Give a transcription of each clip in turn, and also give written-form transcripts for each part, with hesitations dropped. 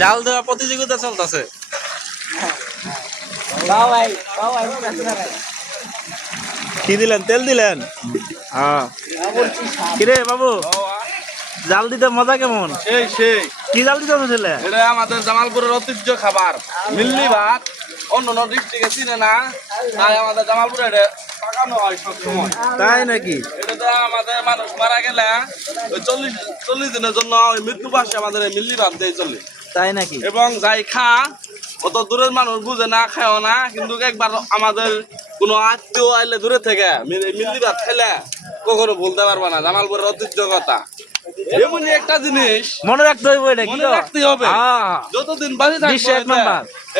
জাল দেওয়া প্রতিযোগিতা চলতেছে। কি দিলেন? তেল দিলেন? হ্যাঁ। কিরে বাবু, জাল দিতে মজা কেমন? সেই সেই কি জাল দিতে ছেলে? এটা আমাদের জামালপুরের ঐতিহ্য খাবার মিল্লি ভাত। অন্য ডিস্ট্রিক্টে চিনে না, তাই আমাদের জামালপুরে এটা পাকানো হয় সবসময়। তাই নাকি? এটাতে আমাদের মানুষ মারা গেলে ওই 40 দিনের জন্য ওই মৃত্যুবাসে আমাদের এই মিল্লি ভাত দিয়ে চলে। তাই নাকি? এবং যাই খা অত দূরের মানুষ বুঝে না, খায়ও না, কিন্তু একবার আমাদের কোনো আত্মীয় আইলে দূরে থেকে মিল্লি ভাত খেলে কখনো ভুলতে পারবে না। জামালপুরের ঐতিহ্য কথা এমনই একটা জিনিস মনে রাখতে হইব, এটা কি মনে রাখতে হবে। যতদিন বাঁচে থাকবো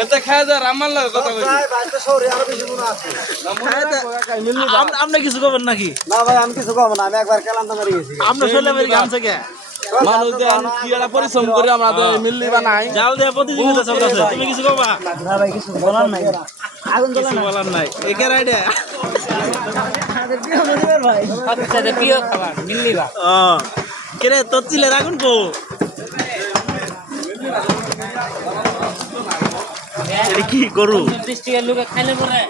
এতে খায় যায় রামার লাগে কথা কইছি। আপনি কিছু করবেন নাকি? না ভাই আমি কিছু কব না, আমি একবার কেলাম তো মেরে গেছি। আপনি চলে বেরি গান থেকে মানুষজন কি একটা পরিশ্রম করে আমাদের মিল্লি বানাই। জাল দেওয়া প্রতিযোগিতা চলতেছে, তুমি কিছু করবা? না ভাই কিছু বলার নাই, আগুন জ্বলে কিছু না বলার নাই, একের আইডিয়া। ভাই সবচেয়ে প্রিয় খাবার মিল্লি ভাত। ও কেরে তোর চিলের আগুন কো? এটা কি গরু? ডিস্ট্রিক্টের লোকে খাইলে পরে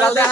জাল দেওয়া